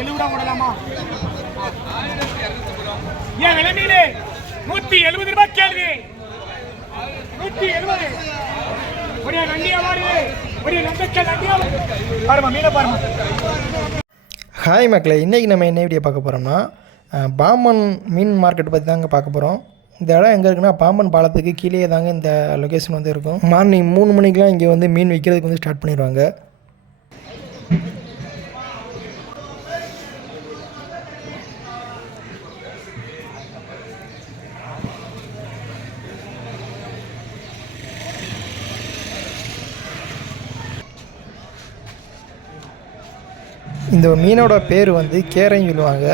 எழுபதா போடலாமா? ஏன் விலை மீனே 170 ரூபாய் கேள்வி. 170 ஒரே நண்டியா மாறுது. ஒரே நண்டக்க நண்டியா பாருமா மீனை பாருமா. ஹாய் மக்களே, இன்றைக்கி நம்ம என்ன வீடியோ பார்க்க போகிறோம்னா பாம்பன் மீன் மார்க்கெட் பற்றி தாங்க பார்க்க போகிறோம். இந்த இடம் எங்கே இருக்குன்னா பாம்பன் பாலத்துக்கு கீழே தாங்க இந்த லொக்கேஷன் வந்து இருக்கும். மார்னிங் 3 மணிக்கெலாம் இங்கே வந்து மீன் விற்கிறதுக்கு வந்து ஸ்டார்ட் பண்ணிடுவாங்க. இந்த மீனோட பேர் வந்து கேரைன்னு சொல்லுவாங்க.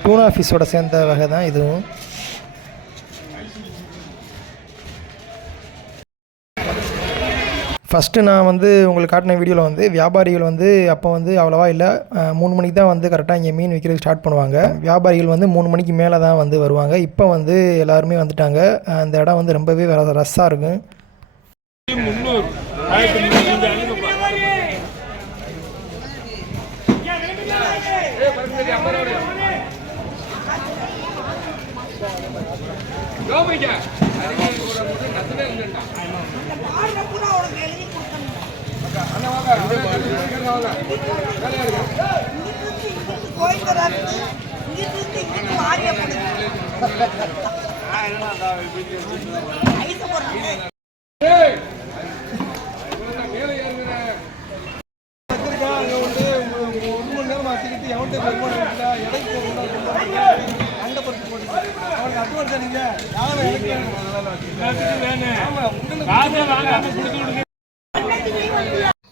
டூனா ஃபிஷ்ஷோட சேர்ந்த வகை தான் இதுவும். ஃபஸ்ட்டு நான் வந்து உங்களுக்கு காட்டின வீடியோவில் வந்து வியாபாரிகள் வந்து அப்போ வந்து அவ்வளோவா இல்லை. 3 மணிக்கு தான் வந்து கரெக்டாக இங்கே மீன் விற்கிறதுக்கு ஸ்டார்ட் பண்ணுவாங்க. வியாபாரிகள் வந்து 3 மணிக்கு மேலே தான் வந்து வருவாங்க. இப்போ வந்து எல்லாருமே வந்துட்டாங்க. அந்த இடம் வந்து ரொம்பவே ரஸ்ஸாக இருக்கும்.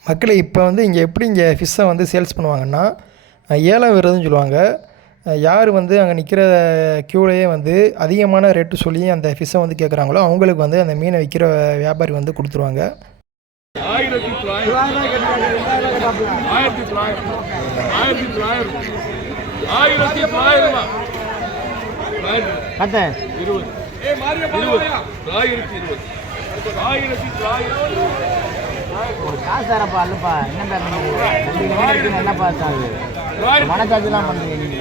மக்களே, இப்போ வந்து இங்கே எப்படி இங்கே ஃபிஷ்ஷை வந்து சேல்ஸ் பண்ணுவாங்கன்னா ஏலம் விடுறதுன்னு சொல்லுவாங்க. யார் வந்து அங்கே நிற்கிற க்யூலேயே வந்து அதிகமான ரேட்டு சொல்லி அந்த ஃபிஷ்ஷை வந்து கேட்குறாங்களோ அவங்களுக்கு வந்து அந்த மீனை விற்கிற வியாபாரி வந்து கொடுத்துருவாங்க. காசாரப்பா அல்லப்பா என்ன பார்த்தாது மனச்சார்ஜெலாம் பண்ணுறீங்க.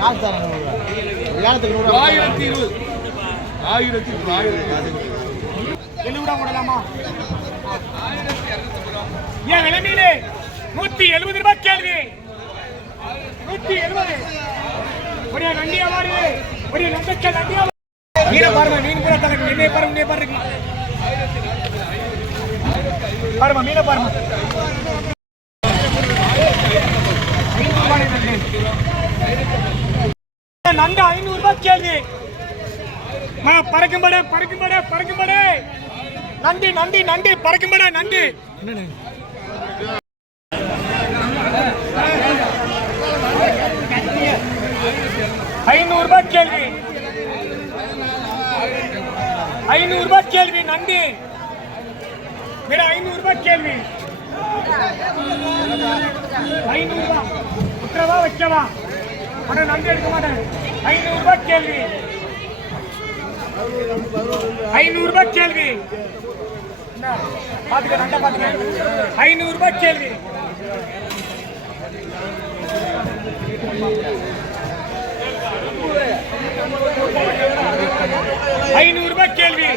காசு தரேன் எழுபதா போடலாமா? ஏன் விலை மீனே 170 ரூபாய் கேள்வி. 170 ஒரே நண்டியா மாறுது. ஒரே நண்டக்க நண்டியா மீனை பாருங்க. மீன் கூட தனக்கு என்னைய பாருங்க பாருங்க பாருமா மீனை பாருமா. நண்டு 500 ரூபாய் கேள்வி. பறக்கும்படை பறக்கும்படை பறக்கும்படை நண்டு நண்டு நண்டு பறக்கும்படை நண்டு 500 ரூபாய் கேள்வி. 500 ரூபாய் கேள்வி நண்டு. வேற 500 ரூபாய் கேள்வி. 500 ரூபாய் உத்தரவா வைக்கவா? ஆனா நண்டு எடுக்க மாட்டேன். 500 ரூபாய் கேள்வி. 500 ரூபாய் கேள்வி. பாத்துக்க நண்டை பாத்துக்க. 500 ரூபாய் கேள்வி. 500 ரூபாய் கேள்வி.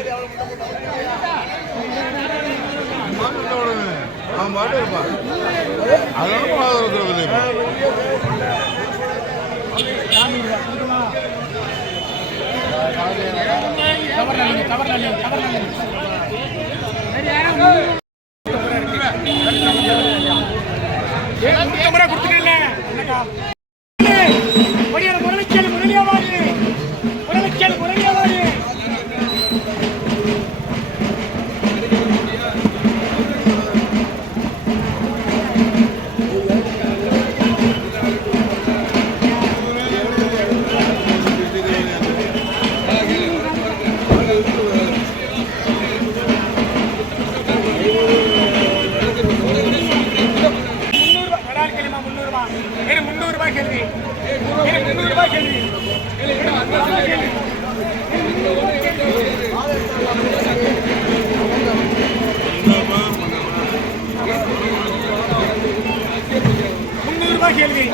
ரூபாய் கேள்வி.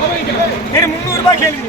300 ரூபாய் கேள்வி.